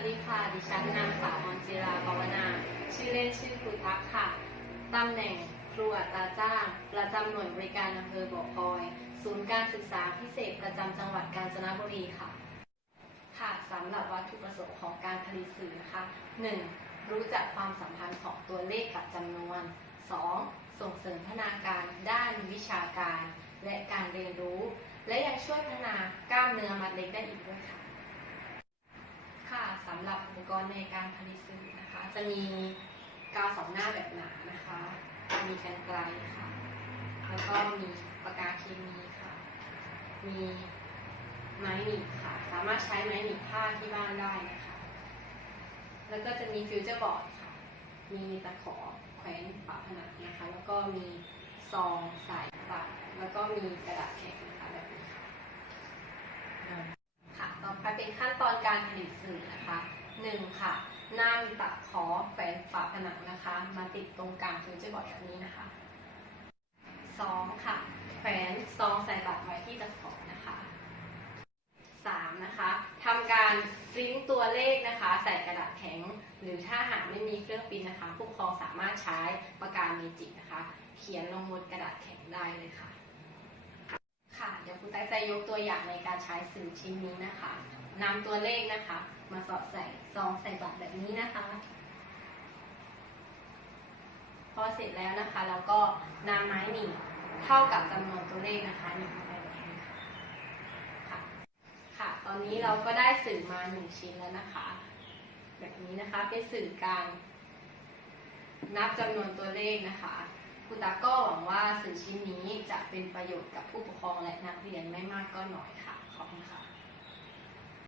วัสดีค่ะ ดิฉันนางสาวมอนจิราปวนา ชื่อเล่นชื่อครูทักค่ะ ตำแหน่งครูอัตราจ้าง ประจำหน่วยบริการอำเภอบ่อพลอย ศูนย์การศึกษาพิเศษประจำจังหวัดกาญจนบุรีค่ะ ค่ะสำหรับวัตถุประสงค์ของการผลิตสื่อนะคะ 1. รู้จักความสัมพันธ์ของตัวเลขกับจำนวน 2. ส่งเสริมพัฒนาการด้านวิชาการ และการเรียนรู้ และยังช่วยพัฒนากล้ามเนื้อมัดเล็กได้อีกด้วยค่ะำหรับอุปกรณ์ในการผลิตสื่อนะคะ จะมีกาวสองหน้าแบบหนานะคะมีกันไกลค่ะ แล้วก็มีปากกาเคมีค่ะ มีไม้หนีบค่ะ สามารถใช้ไม้หนีบผ้าที่บ้านได้นะคะ แล้วก็จะมีฟิวเจอร์บอร์ดค่ะ มีตะขอแขวนฝาผนังนะคะ แล้วก็มีซองใส่บัตรแล้วก็มีกระดาษแข็งนะคะแบบนี้ค่ะ ค่ะ ต่อไป เป็นขั้นตอนการผลิตสื่อนะคะหนึ่งค่ะนำตะขอแขวนฝาผนังนะคะ มาติดตรงกลางฟิวเจอร์บอร์ดแบบนี้นะคะสองค่ะแขวนซองใส่บัตรไว้ที่ตะขอนะคะสามนะคะทำการปริ้นตัวเลขนะคะ ใส่กระดาษแข็ง หรือถ้าหากไม่มีเครื่องปริ้นนะคะผู้ปกครองสามารถใช้ปากกาเมจิกนะคะ เขียนลงบนกระดาษแข็งได้เลยค่ะ ค่ะ เดี๋ยวคุณตั้งใจยกตัวอย่างในการใช้สื่อชิ้นนี้นะคะ นำตัวเลขนะคะ มาสอดใส่ซองใส่บัตรแบบนี้นะคะ พอเสร็จแล้วนะคะเราก็นำไม้หนีบเท่ากับจำนวนตัวเลขนะคะหนีบไปแบบนี้ค่ะค่ะ ตอนนี้เราก็ได้สื่อมาหนึ่งชิ้นแล้วนะคะ แบบนี้นะคะเป็นสื่อการ นับจำนวนตัวเลขนะคะคุณตาก็หวังว่าสื่อชิ้นนี้จะเป็นประโยชน์กับผู้ปกครองและนักเรียนไม่มากก็น้อยค่ะ ขอบคุณค่ะ